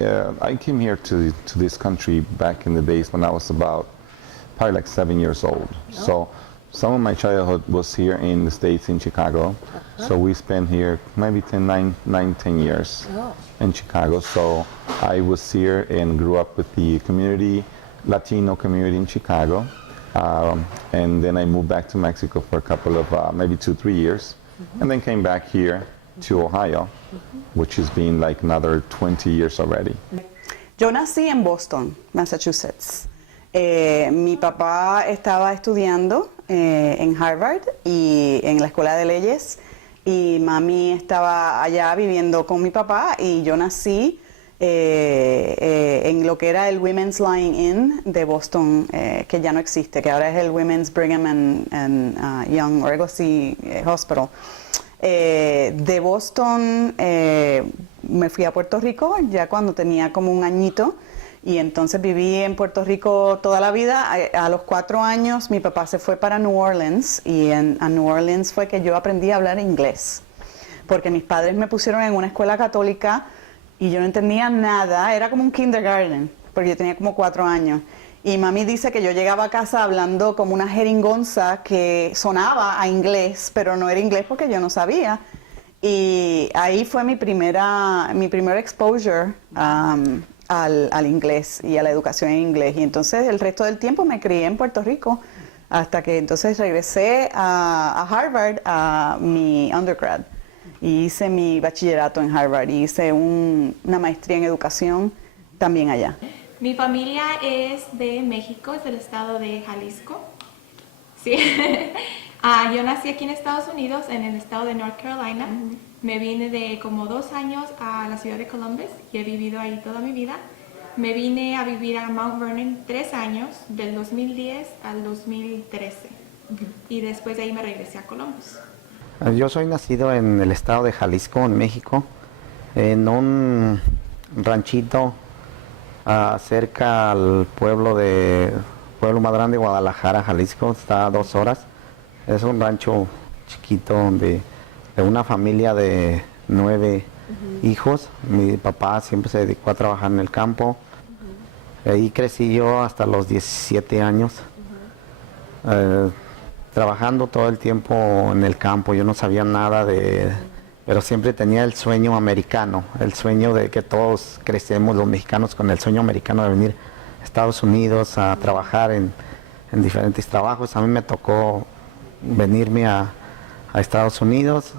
I came here to this country back in the days when I was probably like 7 years old. Oh. So some of my childhood was here in the States, in Chicago. So we spent here maybe 10 years in Chicago. So I was here and grew up with the Latino community in Chicago. And then I moved back to Mexico for a couple of maybe 2-3 years. And then came back here to Ohio, which has been like another 20 years already. Yo nací en Boston, Massachusetts. Mi papá estaba estudiando en Harvard y en la Escuela de Leyes, y mami estaba allá viviendo con mi papá, y yo nací en lo que era el Women's Lying In de Boston, que ya no existe, que ahora es el Women's Brigham and Young or algo así, Hospital. De Boston me fui a Puerto Rico ya cuando tenía como un añito, y entonces viví en Puerto Rico toda la vida. A los 4 años mi papá se fue para New Orleans, y a New Orleans fue que yo aprendí a hablar inglés, porque mis padres me pusieron en una escuela católica y yo no entendía nada, era como un kindergarten, porque yo tenía como 4 años. Y mami dice que yo llegaba a casa hablando como una jeringonza que sonaba a inglés, pero no era inglés porque yo no sabía. Y ahí fue mi primer exposure al inglés y a la educación en inglés. Y entonces el resto del tiempo me crié en Puerto Rico, hasta que entonces regresé a Harvard a mi undergrad. Y hice mi bachillerato en Harvard y hice una maestría en educación también allá. Mi familia es de México, es del estado de Jalisco. Sí. Yo nací aquí en Estados Unidos, en el estado de North Carolina. Me vine de como 2 años a la ciudad de Columbus y he vivido ahí toda mi vida. Me vine a vivir a Mount Vernon 3 años, del 2010 al 2013. Y después de ahí me regresé a Columbus. Yo soy nacido en el estado de Jalisco, en México, en un ranchito cerca al pueblo más grande, Guadalajara, Jalisco. Está a 2 horas. Es un rancho chiquito de una familia de 9 hijos. Mi papá siempre se dedicó a trabajar en el campo. Ahí crecí yo hasta los 17 años. Trabajando todo el tiempo en el campo. Yo no sabía nada pero siempre tenía el sueño americano, el sueño de que todos crecemos los mexicanos con el sueño americano de venir a Estados Unidos a trabajar en diferentes trabajos. A mí me tocó venirme a Estados Unidos.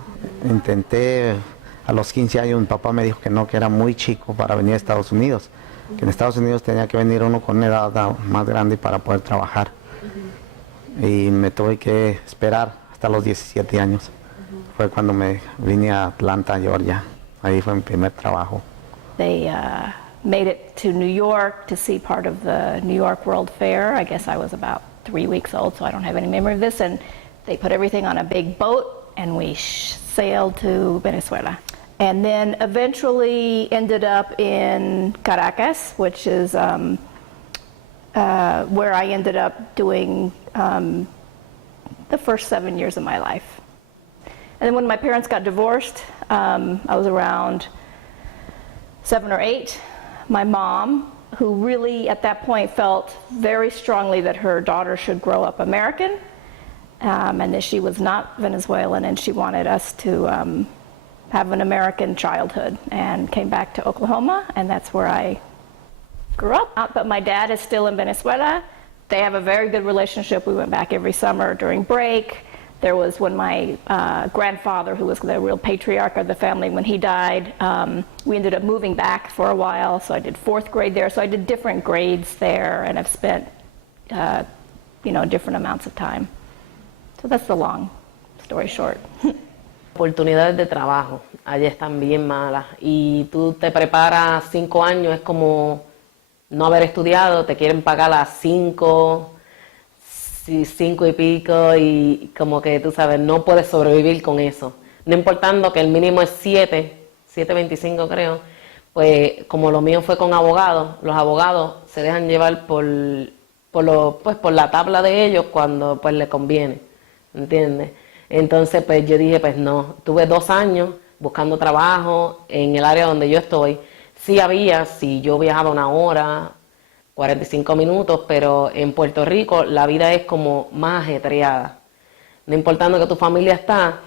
Intenté a los 15 años, mi papá me dijo que no, que era muy chico para venir a Estados Unidos, que en Estados Unidos tenía que venir uno con una edad más grande para poder trabajar. Y me tuve que esperar hasta los 17 años. Fue cuando me vine a Atlanta, Georgia. Ahí fue mi primer trabajo. They made it to New York to see part of the New York World Fair. I guess I was about 3 weeks old, so I don't have any memory of this. And they put everything on a big boat, and we sailed to Venezuela. And then eventually ended up in Caracas, which is where I ended up doing the first 7 years of my life. And then when my parents got divorced, I was around 7 or 8. My mom, who really at that point felt very strongly that her daughter should grow up American, and that she was not Venezuelan, and she wanted us to have an American childhood, and came back to Oklahoma, and that's where I grew up. But my dad is still in Venezuela. They have a very good relationship. We went back every summer during break. There was when my grandfather, who was the real patriarch of the family, when he died, we ended up moving back for a while. So I did 4th grade there. So I did different grades there, and I've spent, different amounts of time. So that's the long story short. Oportunidades de trabajo, allá están bien malas. Y tú te preparas 5 años, es como no haber estudiado, te quieren pagar a 5 y pico, y como que tú sabes, no puedes sobrevivir con eso. No importando que el mínimo es 7.25 creo, pues como lo mío fue con abogados, los abogados se dejan llevar por la tabla de ellos cuando pues les conviene, ¿entiendes? Entonces pues yo dije, pues no, tuve 2 años buscando trabajo en el área donde yo estoy. Sí había, si yo viajaba 1 hora, 45 minutos, pero en Puerto Rico la vida es como más ajetreada. No importando que tu familia está,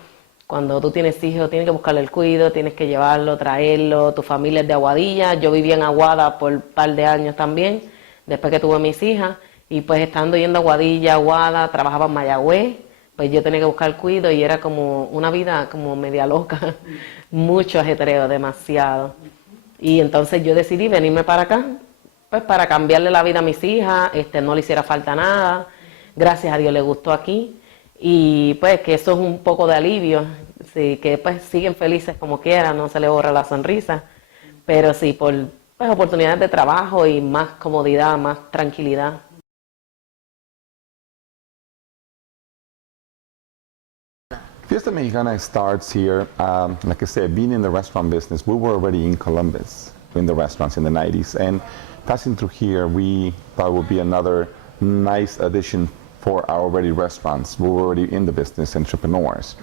cuando tú tienes hijos tienes que buscarle el cuido, tienes que llevarlo, traerlo, tu familia es de Aguadilla, yo vivía en Aguada por un par de años también, después que tuve mis hijas, y pues estando yendo a Aguadilla, Aguada, trabajaba en Mayagüez, pues yo tenía que buscar el cuido y era como una vida como media loca, mucho ajetreo, demasiado. Y entonces yo decidí venirme para acá, pues para cambiarle la vida a mis hijas, no le hiciera falta nada, gracias a Dios le gustó aquí, y pues que eso es un poco de alivio, sí, que pues siguen felices como quieran, no se les borra la sonrisa, pero sí, por pues, oportunidades de trabajo y más comodidad, más tranquilidad. Fiesta Mexicana starts here. Like I said, being in the restaurant business, we were already in Columbus in the restaurants in the 90s. And passing through here, we thought it would be another nice addition for our already restaurants. We were already in the business, entrepreneurs.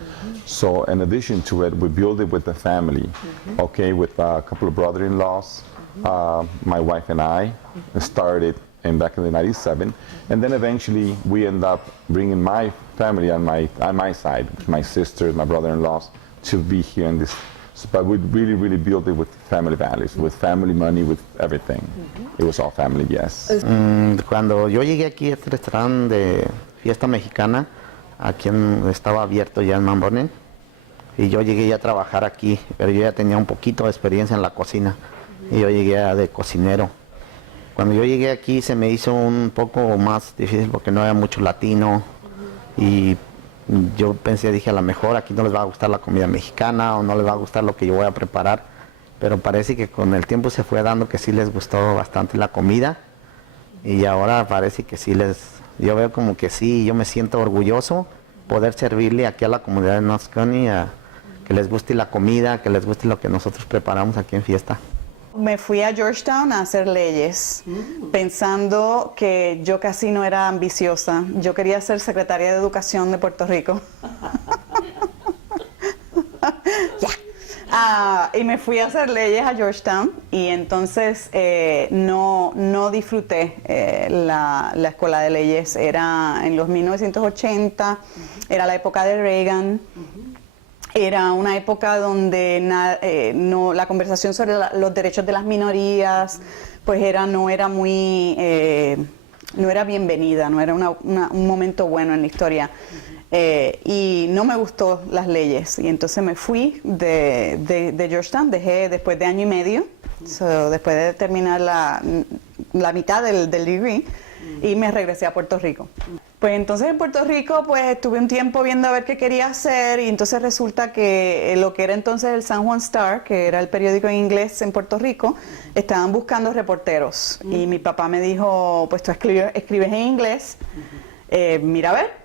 So in addition to it, we built it with the family, okay, with a couple of brother-in-laws. My wife and I started back in the 97, and then eventually we end up bringing my family on my side, my sisters, my brother-in-laws, to be here in this. But we really built it with family values, with family money, with everything. It was all family, yes. Cuando yo llegué aquí a este restaurante de Fiesta Mexicana, aquí estaba abierto ya en Mount Vernon, y yo llegué ya a trabajar aquí, pero yo ya tenía un poquito de experiencia en la cocina, y yo llegué de cocinero. Cuando yo llegué aquí se me hizo un poco más difícil porque no había mucho latino, y yo dije a lo mejor aquí no les va a gustar la comida mexicana o no les va a gustar lo que yo voy a preparar, pero parece que con el tiempo se fue dando que sí les gustó bastante la comida, y ahora parece que sí yo veo como que sí, yo me siento orgulloso poder servirle aquí a la comunidad de Knox County, que les guste la comida, que les guste lo que nosotros preparamos aquí en Fiesta. Me fui a Georgetown a hacer leyes, pensando que yo casi no era ambiciosa. Yo quería ser secretaria de Educación de Puerto Rico. Y me fui a hacer leyes a Georgetown, y entonces no disfruté la escuela de leyes. Era en los 1980, era la época de Reagan. Era una época donde la conversación sobre los derechos de las minorías pues no era bienvenida, no era un momento bueno en la historia. Y no me gustó las leyes, y entonces me fui de Georgetown, dejé después de año y medio, después de terminar la mitad del degree, y me regresé a Puerto Rico. Pues entonces en Puerto Rico pues estuve un tiempo viendo a ver qué quería hacer, y entonces resulta que lo que era entonces el San Juan Star, que era el periódico en inglés en Puerto Rico, estaban buscando reporteros, y mi papá me dijo, pues tú escribes en inglés, mira a ver.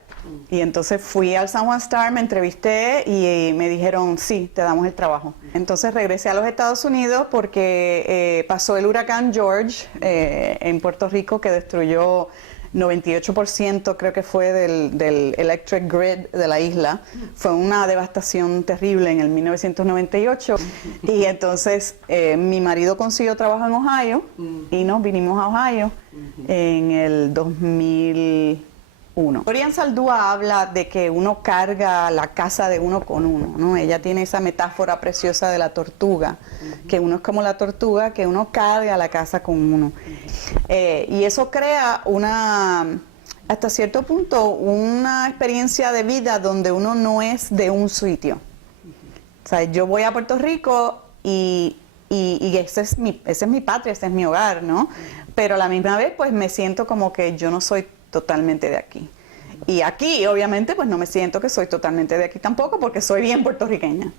Y entonces fui al San Juan Star, me entrevisté y me dijeron, sí, te damos el trabajo. Entonces regresé a los Estados Unidos porque pasó el huracán George en Puerto Rico, que destruyó 98% creo que fue del electric grid de la isla. Fue una devastación terrible en el 1998. Y entonces mi marido consiguió trabajo en Ohio y nos vinimos a Ohio en el 2001. Dorian Saldúa habla de que uno carga la casa de uno con uno, ¿no? Ella tiene esa metáfora preciosa de la tortuga, que uno es como la tortuga, que uno carga la casa con uno. Y eso crea hasta cierto punto, una experiencia de vida donde uno no es de un sitio. O sea, yo voy a Puerto Rico y esa es mi patria, ese es mi hogar, ¿no? Pero a la misma vez, pues me siento como que yo no soy totalmente de aquí. Y aquí, obviamente, pues no me siento que soy totalmente de aquí tampoco, porque soy bien puertorriqueña.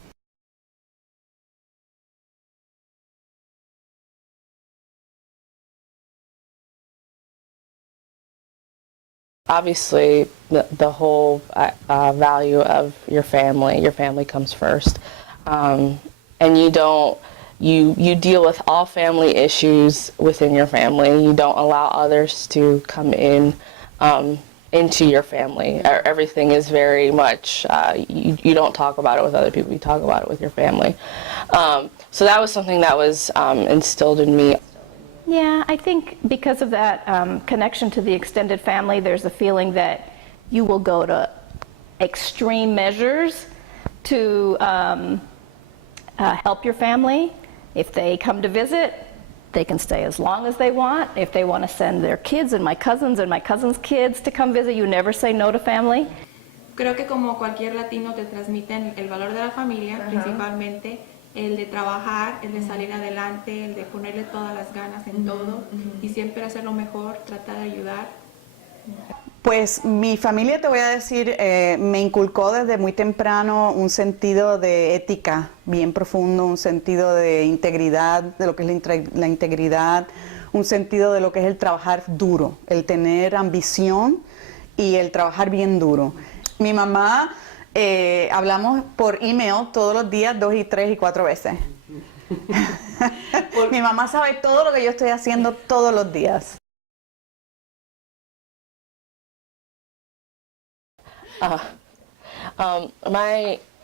Obviously, the whole value of your family comes first. And you deal with all family issues within your family. You don't allow others to come in into your family. Everything is very much, you don't talk about it with other people, you talk about it with your family. So that was something that was instilled in me. Yeah, I think because of that connection to the extended family, there's a feeling that you will go to extreme measures to help your family. If they come to visit, they can stay as long as they want. If they want to send their kids and my cousins' kids to come visit, you never say no to family. Creo que como cualquier latino te transmiten el valor de la familia, principalmente el de trabajar, el de salir adelante, el de ponerle todas las ganas en todo y siempre hacer lo mejor, tratar de ayudar. Pues mi familia, te voy a decir, me inculcó desde muy temprano un sentido de ética bien profundo, un sentido de integridad, de lo que es la integridad, un sentido de lo que es el trabajar duro, el tener ambición y el trabajar bien duro. Mi mamá, hablamos por email todos los días 2 y 3 y 4 veces. Mi mamá sabe todo lo que yo estoy haciendo todos los días.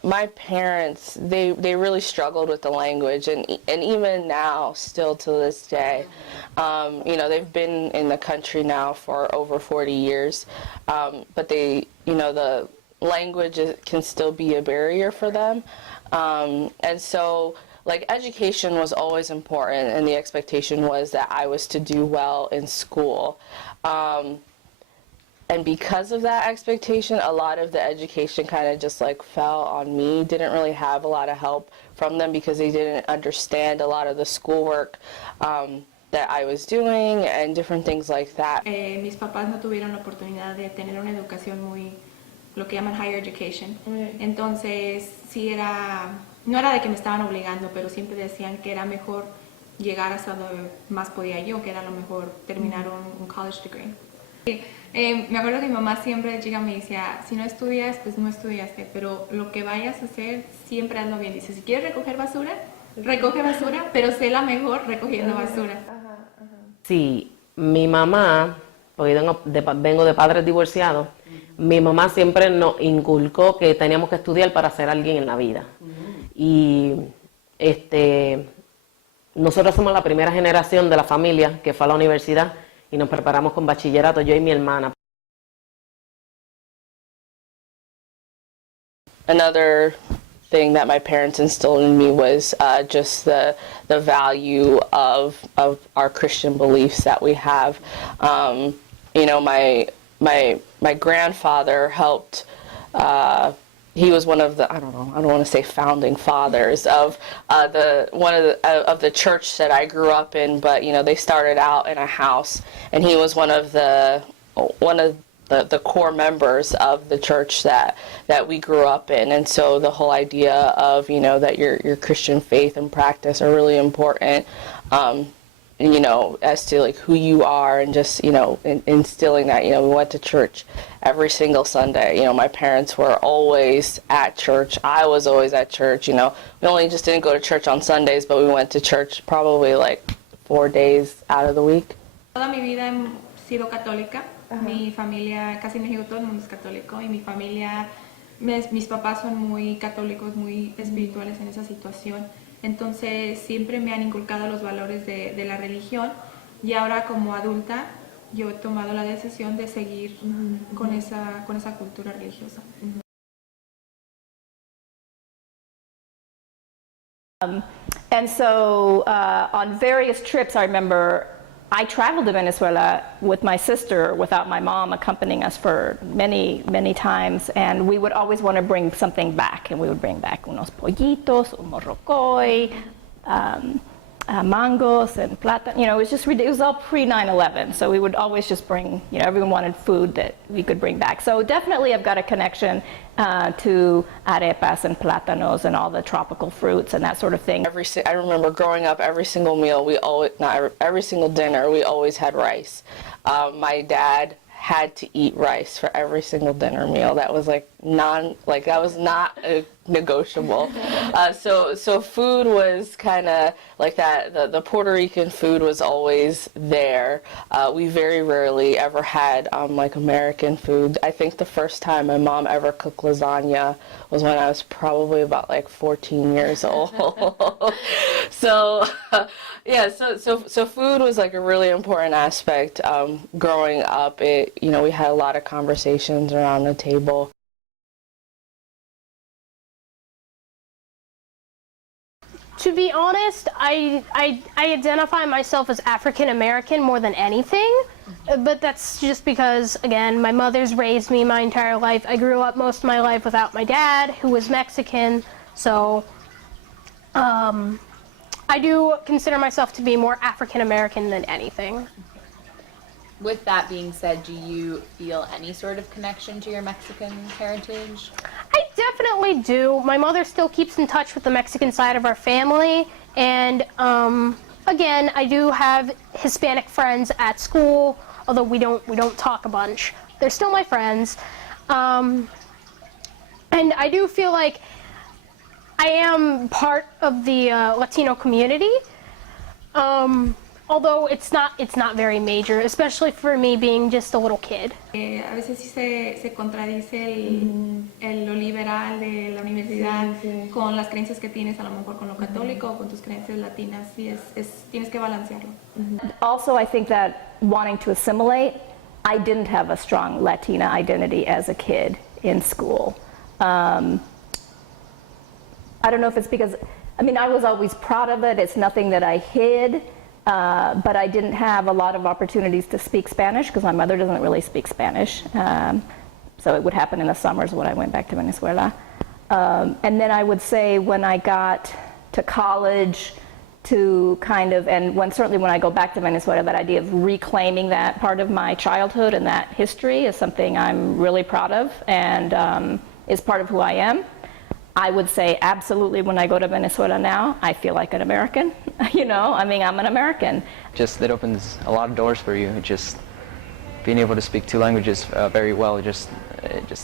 My parents, they really struggled with the language, and even now, still to this day, you know, they've been in the country now for over 40 years, but they, you know, the language can still be a barrier for them, and so, like, education was always important, and the expectation was that I was to do well in school. And because of that expectation, a lot of the education kind of just like fell on me. Didn't really have a lot of help from them because they didn't understand a lot of the schoolwork that I was doing and different things like that. Mis papás no tuvieron la oportunidad de tener una educación muy, lo que llaman higher education. Entonces, sí no era de que me estaban obligando, pero siempre decían que era mejor llegar hasta donde más podía yo, que era lo mejor terminar un college degree. Me acuerdo que mi mamá siempre de chica me decía, si no estudias, pues no estudiaste, pero lo que vayas a hacer, siempre hazlo bien. Dice, si quieres recoger basura, recoge basura, pero sé la mejor recogiendo basura. Sí, mi mamá, porque vengo de padres divorciados, mi mamá siempre nos inculcó que teníamos que estudiar para ser alguien en la vida. Y nosotros somos la primera generación de la familia que fue a la universidad y nos preparamos con bachillerato, yo y mi hermana. Another thing that my parents instilled in me was just the value of our Christian beliefs that we have. You know, my grandfather helped. He was one of the, I don't want to say founding fathers of the church that I grew up in, but you know, they started out in a house, and he was one of the core members of the church that we grew up in. And so the whole idea of, you know, that your Christian faith and practice are really important, you know, as to like who you are, and just, you know, instilling that. You know, we went to church every single Sunday. You know, my parents were always at church. I was always at church. You know, we only just didn't go to church on Sundays, but we went to church probably like 4 days out of the week. Toda mi vida he sido católica. Mi familia, casi en México todo el mundo es católico, y mi familia, mis papás son muy católicos, muy espirituales en esa situación. Entonces siempre me han inculcado los valores de la religión, y ahora como adulta yo he tomado la decisión de seguir con esa cultura religiosa. And so on various trips, I remember I traveled to Venezuela with my sister without my mom accompanying us for many, many times, and we would always want to bring something back, and we would bring back unos pollitos, un morrocoy, mangos and plata. You know, it was all pre-9/11, so we would always just bring, you know, everyone wanted food that we could bring back. So definitely I've got a connection to arepas and plátanos and all the tropical fruits and that sort of thing. I remember growing up, every single meal, every single dinner, we always had rice. My dad had to eat rice for every single dinner meal. That was that was not negotiable. So food was kind of like that. The Puerto Rican food was always there. We very rarely ever had like American food. I think the first time my mom ever cooked lasagna was when I was probably about like 14 years old. So yeah, so food was like a really important aspect growing up. We had a lot of conversations around the table. To be honest, I identify myself as African American more than anything, but that's just because, again, my mother's raised me my entire life. I grew up most of my life without my dad, who was Mexican, so I do consider myself to be more African American than anything. With that being said, do you feel any sort of connection to your Mexican heritage? I definitely do. My mother still keeps in touch with the Mexican side of our family, and again, I do have Hispanic friends at school, although we don't talk a bunch. They're still my friends, and I do feel like I am part of the Latino community. Although it's not very major, especially for me being just a little kid. A veces sí se contradice lo liberal de la universidad con las creencias que tienes, a lo mejor con lo católico o con tus creencias latinas. Sí, tienes que balancearlo. Also, I think that wanting to assimilate, I didn't have a strong Latina identity as a kid in school. I don't know if it's because, I was always proud of it. It's nothing that I hid. But I didn't have a lot of opportunities to speak Spanish because my mother doesn't really speak Spanish. So it would happen in the summers when I went back to Venezuela. And then I would say when I got to college certainly when I go back to Venezuela, that idea of reclaiming that part of my childhood and that history is something I'm really proud of and is part of who I am. I would say absolutely when I go to Venezuela now, I feel like an American. I'm an American. It opens a lot of doors for you. Just being able to speak two languages very well, it just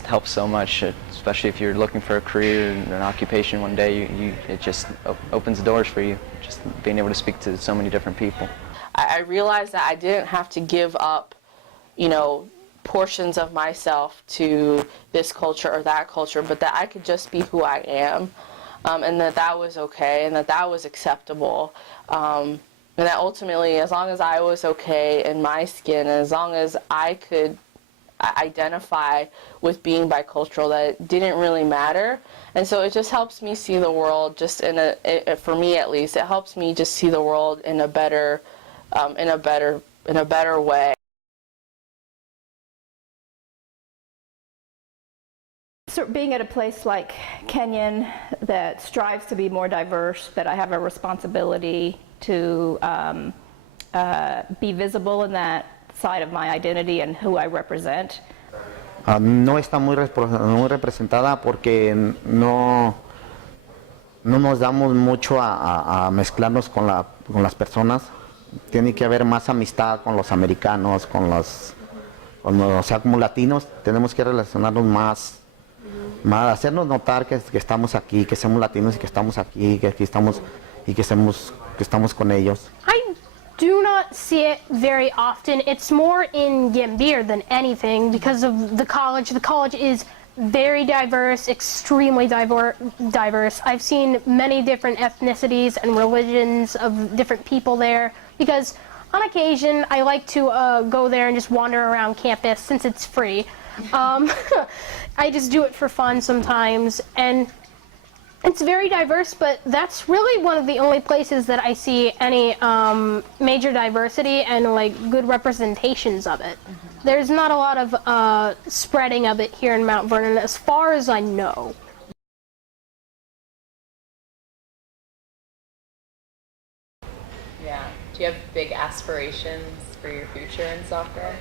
helps so much, especially if you're looking for a career and an occupation one day. It just opens doors for you, just being able to speak to so many different people. I realized that I didn't have to give up, portions of myself to this culture or that culture, but that I could just be who I am, and that was okay, and that was acceptable, and that ultimately, as long as I was okay in my skin, and as long as I could identify with being bicultural, that it didn't really matter. And so it just helps me see the world for me at least, it helps me just see the world in a better way. So being at a place like Kenyon that strives to be more diverse, that I have a responsibility to be visible in that side of my identity and who I represent. No está muy representada porque no nos damos mucho a mezclarnos con las personas. Tiene que haber más amistad con los americanos, como latinos, tenemos que relacionarnos más, hacernos notar que estamos aquí, que somos latinos y que estamos aquí, que aquí estamos y que estamos con ellos. I do not see it very often. It's more in Gambier than anything because of the college. The college is very diverse, extremely diverse. I've seen many different ethnicities and religions of different people there because on occasion I like to go there and just wander around campus since it's free. I just do it for fun sometimes, and it's very diverse, but that's really one of the only places that I see any major diversity and good representations of it. There's not a lot of spreading of it here in Mount Vernon as far as I know. Yeah. Do you have big aspirations for your future in soccer?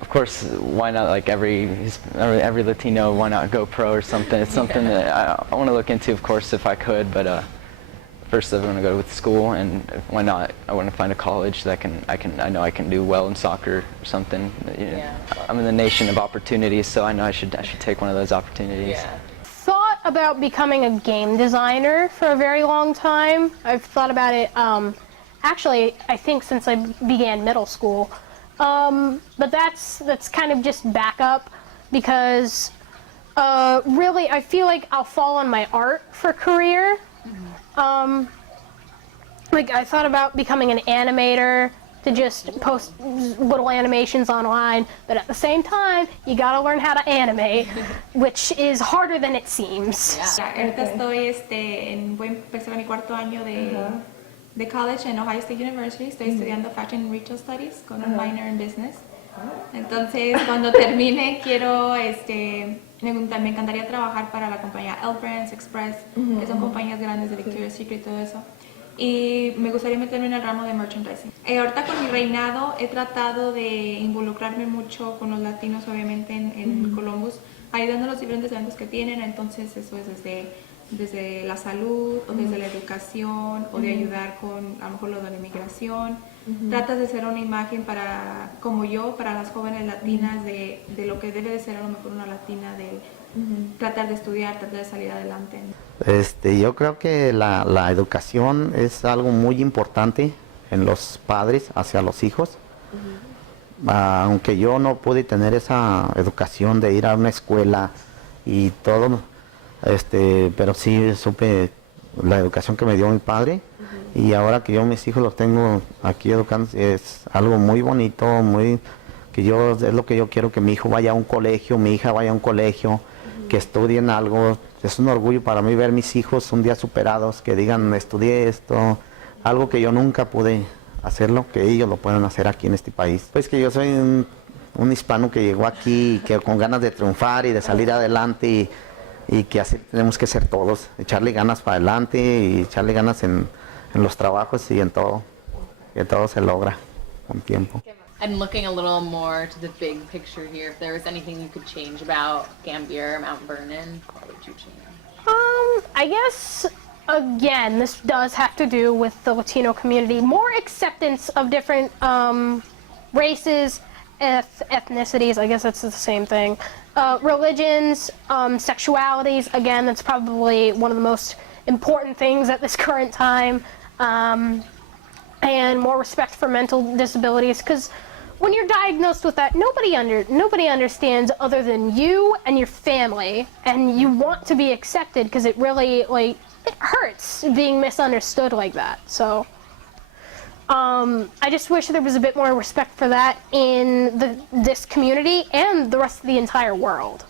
Of course, why not, like every Latino, why not go pro or something? It's something that I want to look into, of course, if I could, but first I want to go with school, and why not? I want to find a college that I know I can do well in soccer or something. You know, Yeah. I'm in the nation of opportunities, so I know I should take one of those opportunities. Yeah. Thought about becoming a game designer for a very long time. I've thought about it, actually, I think since I began middle school. But that's kind of just backup because really I feel like I'll fall on my art for career. Like I thought about becoming an animator to just post little animations online, but at the same time, you gotta learn how to animate, which is harder than it seems. Ahorita estoy, voy a empezar mi cuarto año de college en Ohio State University. Estoy estudiando Fashion and Retail Studies con un minor in Business. Entonces, cuando termine, quiero, me encantaría trabajar para la compañía L Brands, Express, que son compañías grandes de Victoria's Secret y todo eso. Y me gustaría meterme en el ramo de merchandising. Ahorita con mi reinado he tratado de involucrarme mucho con los latinos, obviamente, en Columbus, ayudando a los diferentes eventos que tienen. Entonces eso es desde la salud, o desde la educación, o de ayudar con a lo mejor lo de la inmigración. Tratas de ser una imagen para las jóvenes latinas de lo que debe de ser a lo mejor una latina, de tratar de estudiar, tratar de salir adelante. Yo creo que la educación es algo muy importante en los padres hacia los hijos. Aunque yo no pude tener esa educación de ir a una escuela y todo, pero sí supe la educación que me dio mi padre. Y ahora que yo mis hijos los tengo aquí educando, es algo muy bonito, es lo que yo quiero, que mi hijo vaya a un colegio, mi hija vaya a un colegio, que estudien algo. Es un orgullo para mí ver mis hijos un día superados, que digan, estudié esto, algo que yo nunca pude hacerlo, que ellos lo puedan hacer aquí en este país. Pues que yo soy un hispano que llegó aquí, que con ganas de triunfar y de salir adelante, y que así tenemos que ser todos, echarle ganas para adelante y echarle ganas en los trabajos y en todo, que todo se logra con tiempo. And looking a little more to the big picture here, if there was anything you could change about Gambier or Mount Vernon, what would you change? I guess, again, this does have to do with the Latino community. More acceptance of different races, ethnicities, I guess that's the same thing. Religions, sexualities, again, that's probably one of the most important things at this current time. And more respect for mental disabilities, because when you're diagnosed with that, nobody understands other than you and your family, and you want to be accepted because it really, it hurts being misunderstood like that. So I just wish there was a bit more respect for that in this community and the rest of the entire world.